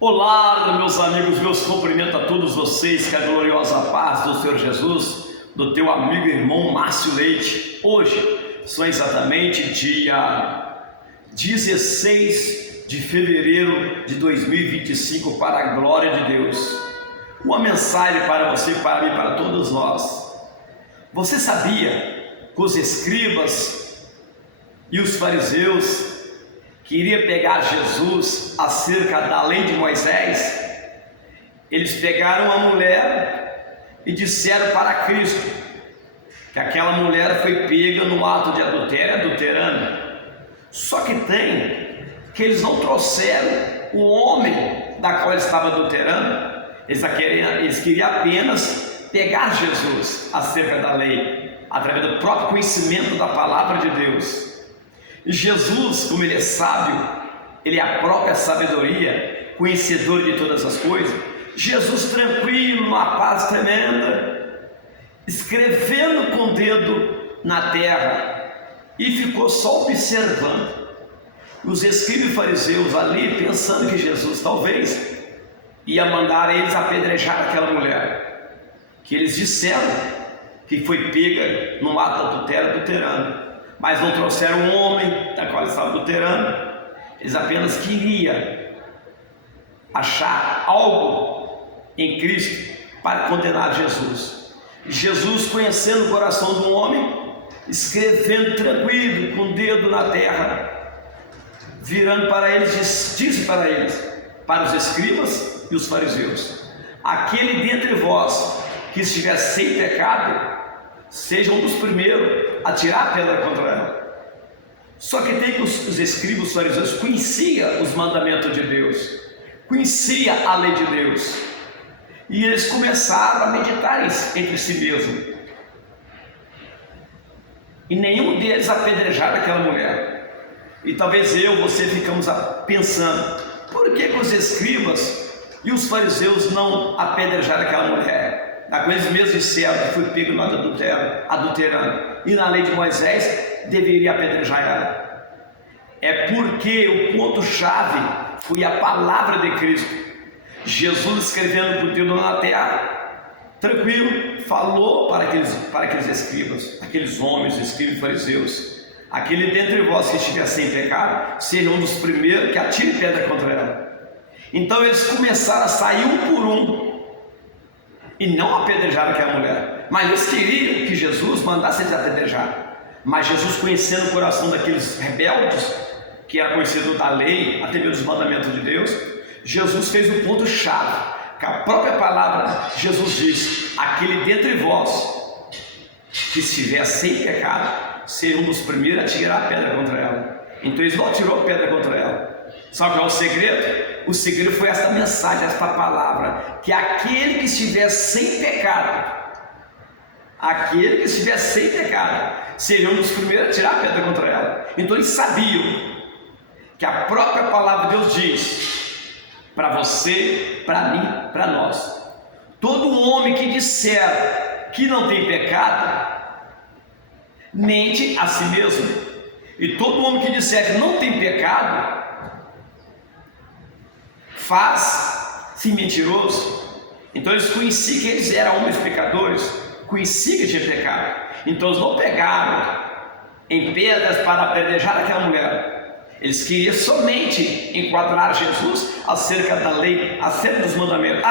Olá, meus amigos, meus cumprimentos a todos vocês, que a gloriosa paz do Senhor Jesus, do teu amigo e irmão Márcio Leite. Hoje são exatamente dia 16 de fevereiro de 2025, para a glória de Deus. Uma mensagem para você, para mim, para todos nós. Você sabia que os escribas e os fariseus queria pegar Jesus acerca da lei de Moisés? Eles pegaram uma mulher e disseram para Cristo que aquela mulher foi pega no ato de adultério, adulterando. Só que eles não trouxeram o homem da qual ele estava adulterando. Eles queriam apenas pegar Jesus acerca da lei, através do próprio conhecimento da palavra de Deus. E Jesus, como ele é sábio, ele é a própria sabedoria, conhecedor de todas as coisas. Jesus, tranquilo, numa paz tremenda, escrevendo com o dedo na terra, e ficou só observando. Os escribas e fariseus ali, pensando que Jesus talvez ia mandar eles apedrejar aquela mulher, que eles disseram que foi pega no ato adulterando, mas não trouxeram um homem da qual estava adulterando. Eles apenas queriam achar algo em Cristo para condenar Jesus. Jesus, conhecendo o coração do homem, escrevendo tranquilo, com o dedo na terra, virando para eles, disse para eles, para os escribas e os fariseus: aquele dentre vós que estiver sem pecado, seja um dos primeiros a tirar a pedra contra ela. Só que os escribas e os fariseus conheciam os mandamentos de Deus, conheciam a lei de Deus, e eles começaram a meditar entre si mesmos, e nenhum deles apedrejaram aquela mulher. E talvez você ficamos pensando: por que os escribas e os fariseus não apedrejaram aquela mulher? Da coisa mesmo disseram que foi pego no adulterando, e na lei de Moisés deveria apedrejar ela. É porque o ponto-chave foi a palavra de Cristo. Jesus, escrevendo com o dedo na terra, tranquilo, falou para aqueles escribas, aqueles homens, escribas e fariseus: aquele dentre vós que estiver sem pecado, seja um dos primeiros que atire pedra contra ela. Então eles começaram a sair um por um, e não apedrejaram aquela mulher, mas eles queriam que Jesus mandasse eles apedrejar. Mas Jesus, conhecendo o coração daqueles rebeldes, que era conhecido da lei, até mesmo dos mandamentos de Deus, Jesus fez um ponto-chave, que a própria palavra, Jesus disse: aquele dentre vós que estiver sem pecado, seja um dos primeiros a tirar a pedra contra ela. Então eles não atirou a pedra contra ela. Sabe qual é o segredo? O segredo foi essa mensagem, essa palavra: que aquele que estiver sem pecado, seria um dos primeiros a tirar a pedra contra ela. Então eles sabiam que a própria palavra de Deus diz para você, para mim, para nós: todo homem que disser que não tem pecado, mente a si mesmo. E todo homem que disser que não tem pecado, faz-se mentiroso. Então eles conheciam que eles eram homens pecadores, conheciam que tinha pecado. Então eles não pegaram em pedras para apedrejar aquela mulher. Eles queriam somente enquadrar Jesus acerca da lei, acerca dos mandamentos.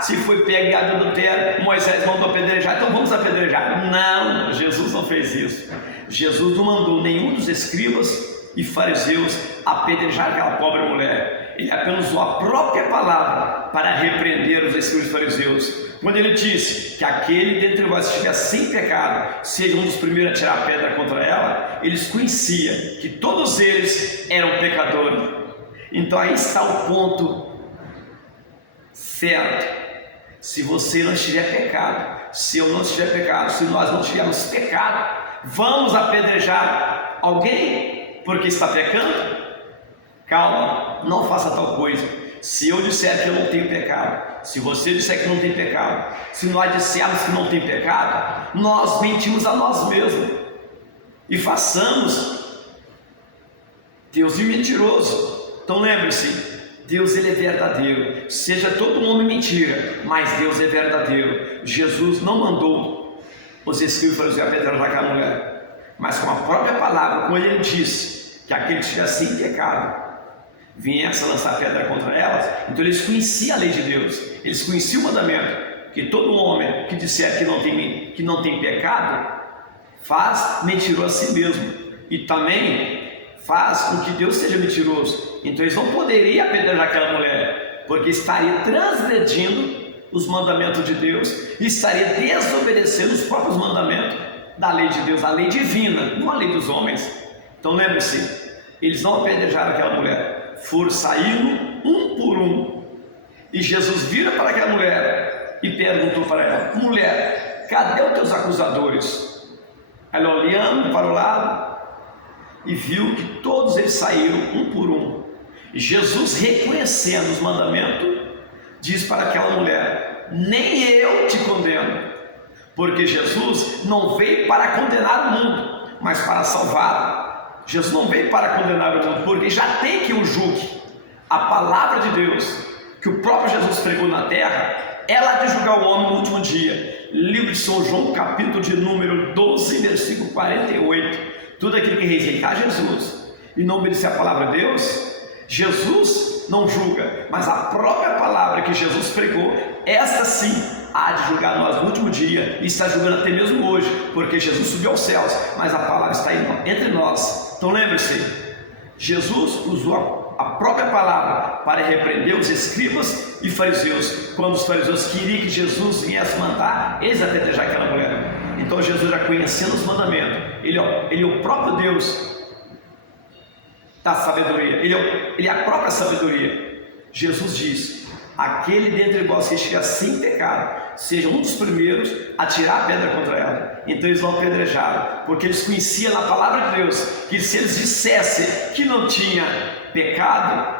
Se foi pegado de adultério, Moisés mandou apedrejar, então vamos apedrejar. Não, Jesus não fez isso. Jesus não mandou nenhum dos escribas e fariseus apedrejar aquela pobre mulher. Ele apenas usou a própria palavra para repreender os escribas e fariseus, quando ele disse que aquele dentre vós que estiver sem pecado, seja um dos primeiros a tirar a pedra contra ela. Eles conheciam que todos eles eram pecadores. Então aí está o ponto certo. Se você não estiver pecado, se eu não estiver pecado, se nós não tivermos pecado, vamos apedrejar alguém porque está pecando? Calma, não faça tal coisa. Se eu disser que eu não tenho pecado, se você disser que não tem pecado, se nós dissermos que não tem pecado, nós mentimos a nós mesmos e façamos Deus de mentiroso. Então lembre-se, Deus, ele é verdadeiro. Seja todo homem mentira, mas Deus é verdadeiro. Jesus não mandou os escribas e fariseus apedrejar aquela mulher, mas com a própria palavra, como ele disse, que aquele que estivesse sem pecado viesse a lançar pedra contra elas. Então eles conheciam a lei de Deus, eles conheciam o mandamento, que todo homem que disser que não tem pecado, faz mentiroso a si mesmo, e também faz com que Deus seja mentiroso. Então eles não poderiam apedrejar aquela mulher, porque estaria transgredindo os mandamentos de Deus, e estaria desobedecendo os próprios mandamentos da lei de Deus, a lei divina, não a lei dos homens. Então lembre-se, eles não apedrejaram aquela mulher, foram saindo um por um, e Jesus vira para aquela mulher e perguntou para ela: mulher, cadê os teus acusadores? Ela, olhando para o lado, e viu que todos eles saíram um por um. E Jesus, reconhecendo os mandamentos, diz para aquela mulher: nem eu te condeno, porque Jesus não veio para condenar o mundo, mas para salvá-lo. Jesus não veio para condenar o mundo, porque já tem que o julgue. A palavra de Deus, que o próprio Jesus pregou na terra, ela há de julgar o homem no último dia. Livro de São João, capítulo de número 12, versículo 48. Tudo aquilo que rejeitar Jesus e não obedecer a palavra de Deus, Jesus não julga, mas a própria palavra que Jesus pregou, esta sim há de julgar nós no último dia, e está julgando até mesmo hoje, porque Jesus subiu aos céus, mas a palavra está entre nós. Então lembre-se, Jesus usou a própria palavra para repreender os escribas e fariseus, quando os fariseus queriam que Jesus viesse mandar eles apedrejar aquela mulher. Então Jesus, já conhecendo os mandamentos, ele é o próprio Deus da sabedoria, ele é a própria sabedoria. Jesus diz: aquele dentre vós que estiver sem pecado, seja um dos primeiros a tirar a pedra contra ela. Então eles não apedrejaram, porque eles conheciam na palavra de Deus que se eles dissessem que não tinha pecado,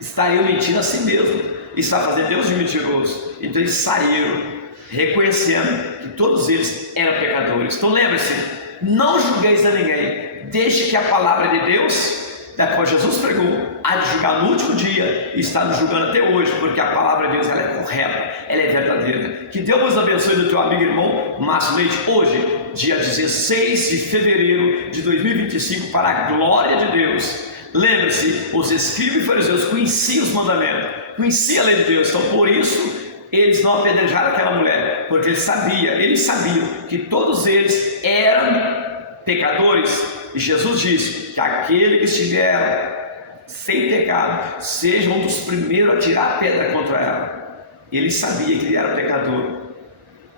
estariam mentindo a si mesmo, e está fazendo Deus de mentiroso. Então eles saíram reconhecendo que todos eles eram pecadores. Então lembre-se, não julgueis a ninguém, deixe que a palavra de Deus, da qual Jesus pregou, há de julgar no último dia, e está nos julgando até hoje, porque a palavra de Deus, ela é correta, ela é verdadeira. Que Deus vos abençoe, do teu amigo e irmão Márcio Leite. Hoje, dia 16 de fevereiro de 2025, para a glória de Deus. Lembre-se, os escribas e fariseus conheciam os mandamentos, conheciam a lei de Deus, então por isso eles não apedrejaram aquela mulher, porque eles sabiam que todos eles eram pecadores. E Jesus disse que aquele que estiver sem pecado seja um dos primeiros a tirar a pedra contra ela. Ele sabia que ele era pecador.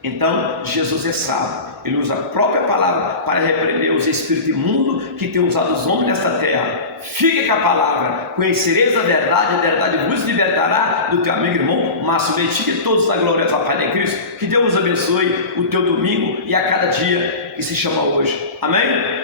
Então Jesus é sábio, ele usa a própria palavra para repreender os espíritos imundos que têm usado os homens nesta terra. Fique com a palavra, conhecereis a verdade vos libertará. Do teu amigo e irmão Márcio Leite, e todos da glória do Pai de Cristo. Que Deus vos abençoe o teu domingo e a cada dia que se chama hoje. Amém?